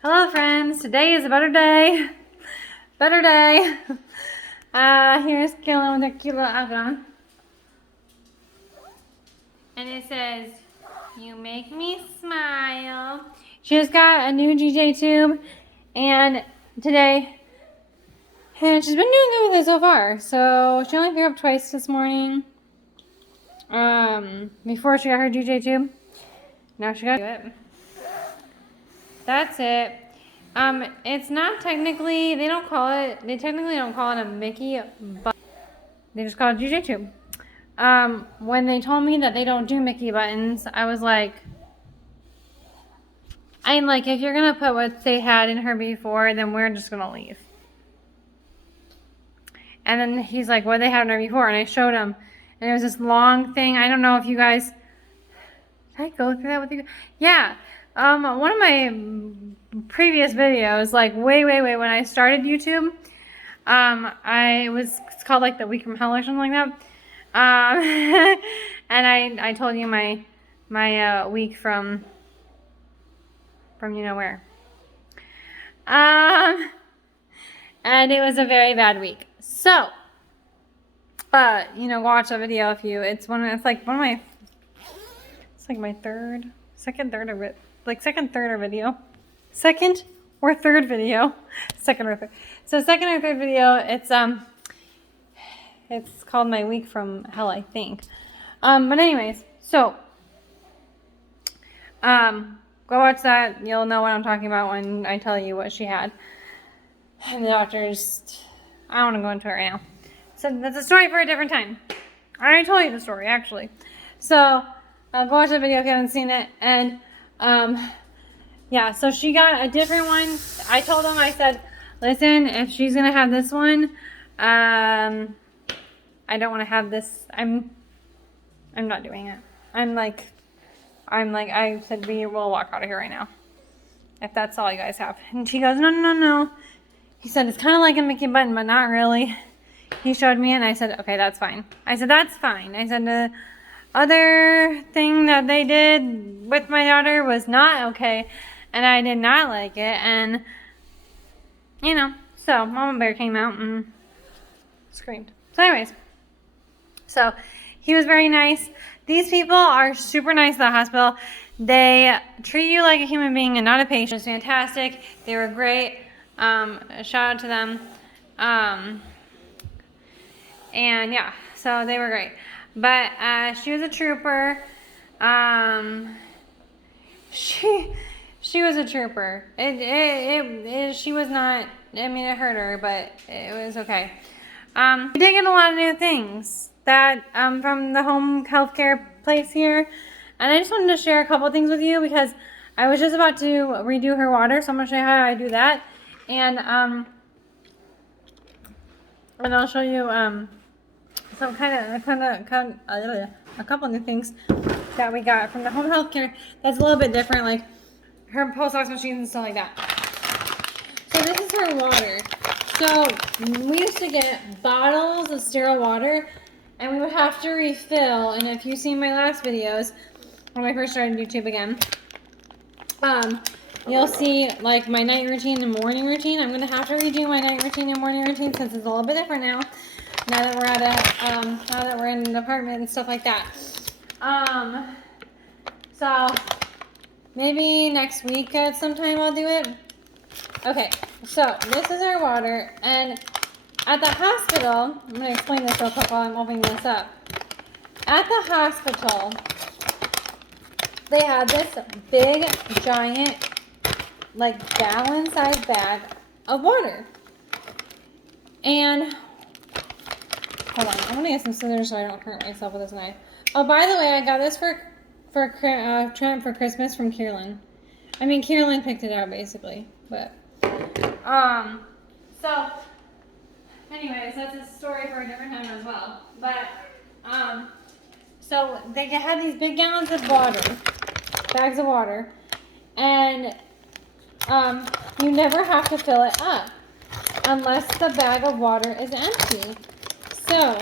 Hello friends, today is a better day. Better day. Here's Kayla with her cute little outfit on. And it says, "You make me smile." She just got a new GJ tube and today, and she's been doing good with it so far. So she only threw up twice this morning. Before she got her GJ tube. Now she got to do it. That's it. It's not technically, they technically don't call it a Mickey, but they just call it GJ tube. When they told me that they don't do Mickey buttons, I was like, if you're gonna put what they had in her before, then we're just gonna leave. And then he's like, what they had in her before? And I showed him, and it was this long thing. I don't know if you guys, did I go through that with you? Yeah. One of my previous videos, like way when I started YouTube, it's called like the week from hell or something like that. And I told you my week from you know where. And it was a very bad week. So, watch that video if you. It's my second, third video. Second or third video. Second or third. So second or third video, it's called My Week from Hell, I think. But anyways, so go watch that. You'll know what I'm talking about when I tell you what she had. And the doctors, I don't want to go into it right now. So that's a story for a different time. I already told you the story, actually. So go watch that video if you haven't seen it. And yeah, so she got a different one. I told him, I said, listen, if she's gonna have this one, I don't want to have this. I'm not doing it. I said, we will walk out of here right now if that's all you guys have. And she goes, no. He said, it's kind of like a Mickey button, but not really. He showed me it, and I said, okay, that's fine. I said, that's fine. I said, the other thing that they did with my daughter was not okay, and I did not like it. And, so Mama Bear came out and screamed. So anyways, so he was very nice. These people are super nice at the hospital. They treat you like a human being and not a patient. It was fantastic. They were great. Shout out to them. And yeah, so they were great. But she was a trooper. She was a trooper. She was not. I mean, it hurt her, but it was okay. We did get a lot of new things that from the home healthcare place here, and I just wanted to share a couple things with you because I was just about to redo her water, so I'm gonna show you how I do that, and I'll show you some a couple new things that we got from the home healthcare that's a little bit different, like her pulse ox machines and stuff like that. So this is her water. So we used to get bottles of sterile water, and we would have to refill. And if you've seen my last videos, when I first started YouTube again, you'll see like my night routine and morning routine. I'm gonna have to redo my night routine and morning routine since it's a little bit different now. Now that we're in an apartment and stuff like that. So maybe next week at some time I'll do it. Okay, so this is our water, and at the hospital, I'm going to explain this real quick while I'm opening this up. At the hospital, they had this big, giant, like gallon-sized bag of water. And, hold on, I'm going to get some scissors so I don't hurt myself with this knife. Oh, by the way, I got this for Trent for Christmas from Kierlin. I mean, Kierlin picked it out, basically, but, so, anyways, that's a story for a different time as well. But, so they had these big gallons of water, bags of water, and, you never have to fill it up unless the bag of water is empty. So,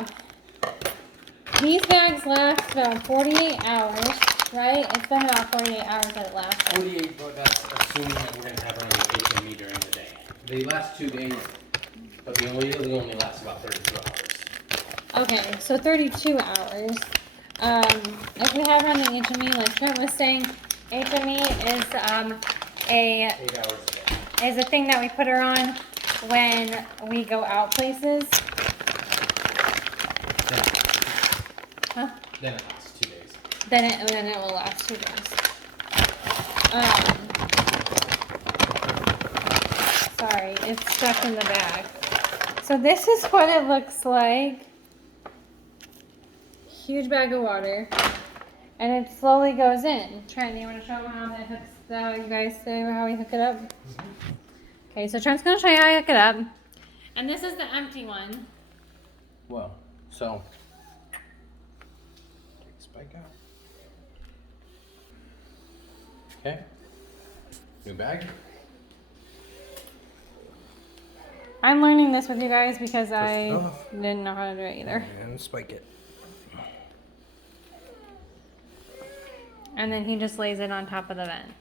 these bags last about 48 hours, right? It's been about 48 hours that it lasts. 48, but that's assuming that we're going to have around They last 2 days, but they only last about 32 hours. Okay, so 32 hours. If we have on the HME, like Trent was saying, HME is a 8 hours a day. is a thing that we put her on when we go out places. Huh? Then it lasts 2 days. Then it will last 2 days. Sorry, it's stuck in the bag. So this is what it looks like. Huge bag of water, and it slowly goes in. Trent, do you want to show them how that hooks? How you guys say how we hook it up? Okay, so Trent's gonna show you how you hook it up, and this is the empty one. Well, so take the spike out. Okay. New bag. I'm learning this with you guys because Twist I it off. didn't know how to do it either. And spike it. And then he just lays it on top of the vent.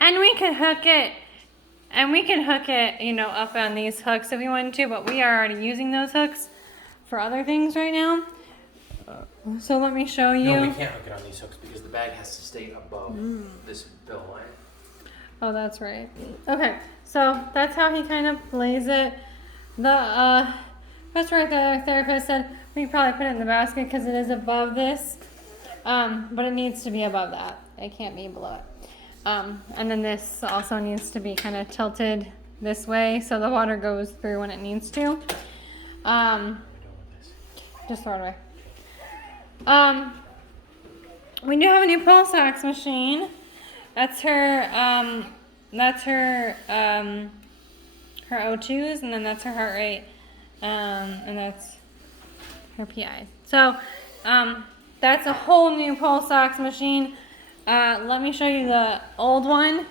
And we can hook it, you know, up on these hooks if we wanted to, but we are already using those hooks for other things right now. So let me show you. No, we can't hook it on these hooks because the bag has to stay above this bill line. Oh, that's right. Okay, so that's how he kind of lays it. The respiratory therapist said we could probably put it in the basket because it is above this. But it needs to be above that. It can't be below it. And then this also needs to be kind of tilted this way so the water goes through when it needs to. Just throw it away. We do have a new pulse ox machine. That's her her O2s, and then that's her heart rate, and that's her PI. So, that's a whole new pulse ox machine. Let me show you the old one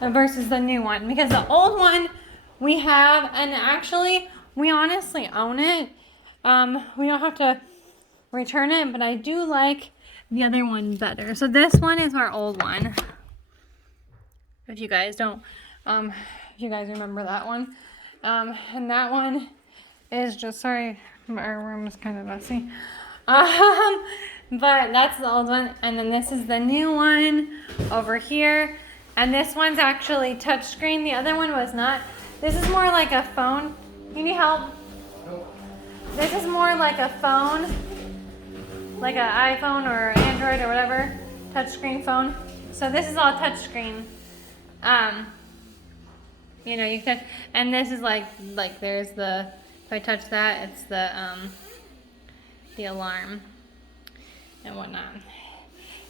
versus the new one, because the old one we have, and actually we honestly own it. We don't have to return it, but I do like the other one better. So this one is our old one. If you guys don't, if you guys remember that one. And that one is just, sorry, our room is kind of messy. But that's the old one. And then this is the new one over here. And this one's actually touchscreen. The other one was not. This is more like a phone. You need help? This is more like a phone. Like an iPhone or Android or whatever. Touchscreen phone. So this is all touchscreen. You know, you can touch, and this is like there's the, if I touch that, it's the alarm and whatnot.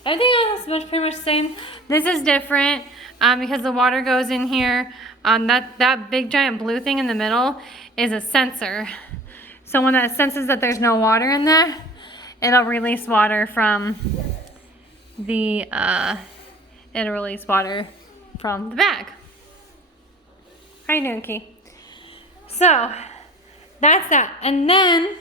I think that's pretty much the same. This is different, because the water goes in here. That big giant blue thing in the middle is a sensor. So when that senses that there's no water in there, it'll release water from the, from the bag. How you doing, Key? So that's that. And then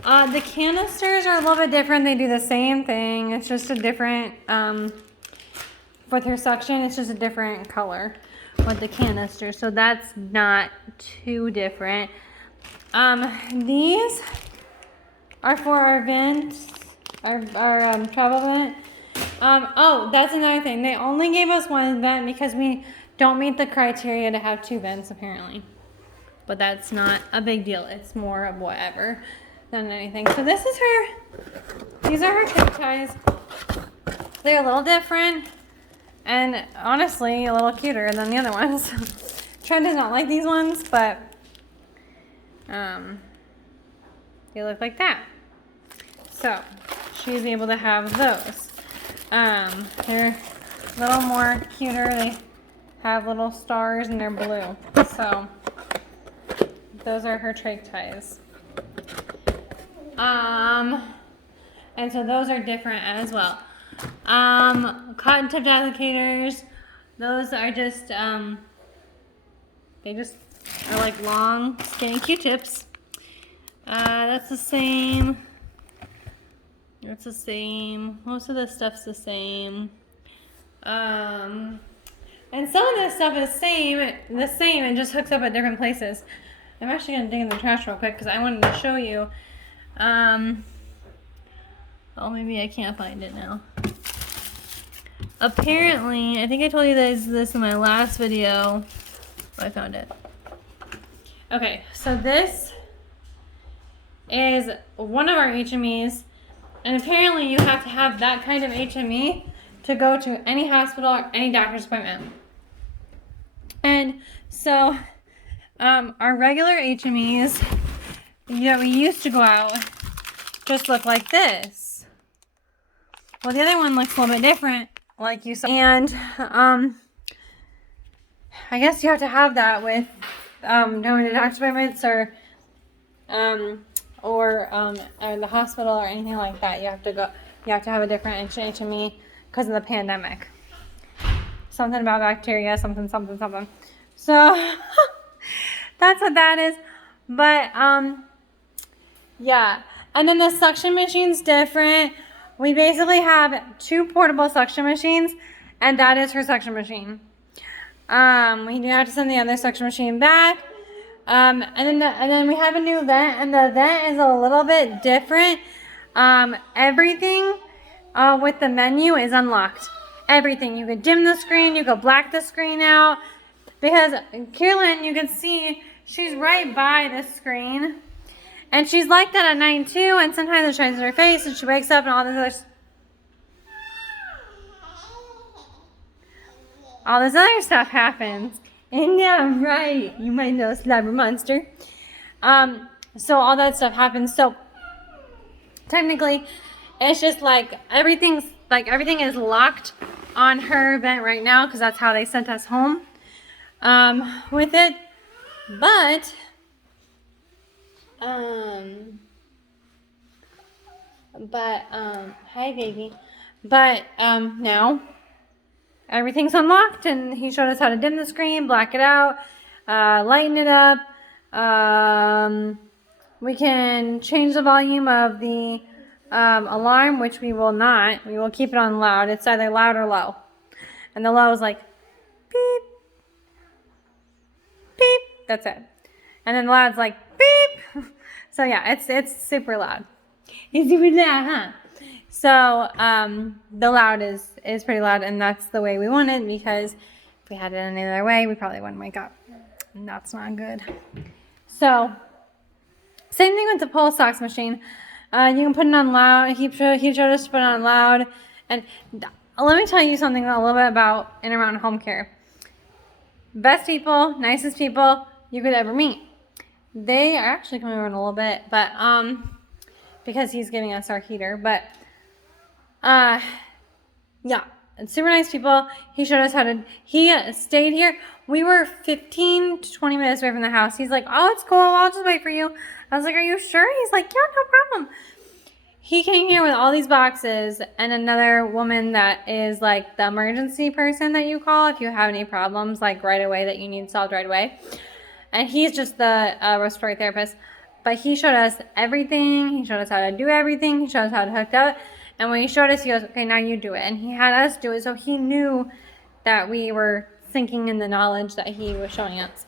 the canisters are a little bit different. They do the same thing. It's just a different, with her suction, it's just a different color with the canister. So that's not too different. These are for our vents, our travel vent. Oh, that's another thing. They only gave us one vent because we don't meet the criteria to have 2 vents, apparently. But that's not a big deal. It's more of whatever than anything. So this is her, these are her tip ties. They're a little different and honestly a little cuter than the other ones. Trent does not like these ones, but they look like that. So she's able to have those. They're a little more cuter. They have little stars and they're blue. So those are her trach ties. And so those are different as well. Cotton tip applicators, those are just, they just are like long, skinny Q-tips. That's the same. It's the same. Most of this stuff's the same. And some of this stuff is the same, and just hooks up at different places. I'm actually gonna dig in the trash real quick because I wanted to show you. Oh, maybe I can't find it now. Apparently, I think I told you this in my last video. Oh, I found it. Okay, so this is one of our HMEs, and apparently you have to have that kind of HME to go to any hospital or any doctor's appointment. And so, our regular HMEs that we used to go out just look like this. Well, the other one looks a little bit different, like you saw. And I guess you have to have that with going to doctor's appointments or the hospital or anything like that. You have to have a different HME because of the pandemic. Something about bacteria, something. So that's what that is. But yeah. And then the suction machine's different. We basically have 2 portable suction machines, and that is her suction machine. We do have to send the other suction machine back. And then we have a new vent, and the vent is a little bit different. Everything with the menu is unlocked. Everything. You could dim the screen, you could black the screen out. Because Kierlyn, you can see, she's right by the screen. And she's like that at night too, and sometimes it shines in her face, and she wakes up and all this other stuff happens. And yeah, right, you might know Slobber Monster. So all that stuff happens. So technically, it's just like everything is locked on her vent right now because that's how they sent us home with it. But hi baby. But now everything's unlocked, and he showed us how to dim the screen, black it out, lighten it up. We can change the volume of the alarm, which we will not. We will keep it on loud. It's either loud or low. And the low is like beep, beep. That's it. And then the loud's like beep. So yeah, it's super loud. It's super loud, huh? So the loud is pretty loud, and that's the way we want it, because if we had it any other way, we probably wouldn't wake up. And that's not good. So same thing with the pulse ox machine. You can put it on loud. He showed us to put it on loud. And let me tell you something a little bit about Intermountain Home Care. Best people, nicest people you could ever meet. They are actually coming over in a little bit, but because he's giving us our heater. But yeah, super nice people. He showed us he stayed here. We were 15 to 20 minutes away from the house. He's like, oh, it's cool. I'll just wait for you. I was like, are you sure? He's like, yeah, no problem. He came here with all these boxes and another woman that is like the emergency person that you call if you have any problems like right away that you need solved right away. And he's just the respiratory therapist. But he showed us everything. He showed us how to do everything. He showed us how to hook up. And when he showed us, he goes, okay, now you do it. And he had us do it. So he knew that we were sinking in the knowledge that he was showing us.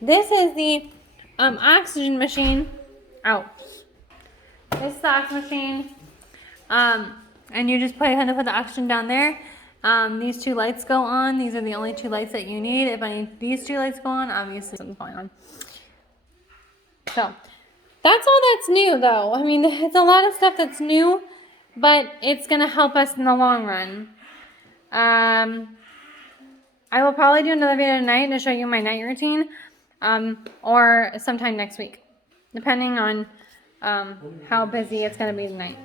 This is the oxygen machine. This is the oxygen machine. And you just put the oxygen down there. These 2 lights go on. These are the only 2 lights that you need. If these 2 lights go on, obviously something's going on. So that's all that's new, though. I mean, it's a lot of stuff that's new, but it's going to help us in the long run. I will probably do another video tonight to show you my night routine, or sometime next week, depending on how busy it's going to be tonight.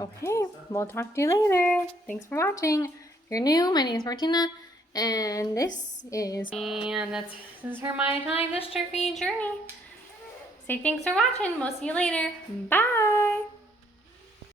Okay, we'll talk to you later. Thanks for watching. If you're new, my name is Martina, and this is her myotonic dystrophy journey. Say thanks for watching. We'll see you later. Bye.